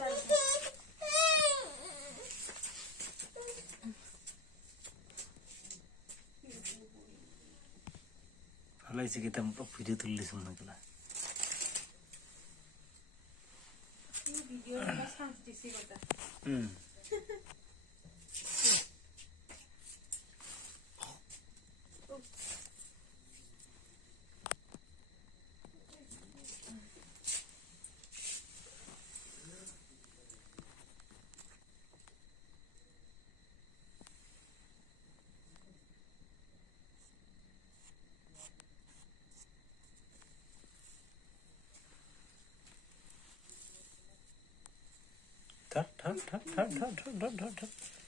ভালো হয়েছে কি তেমন ভিডিও তুললে শুনে গেলা ধর ধর ধর ধর ধর ধর ধর ধর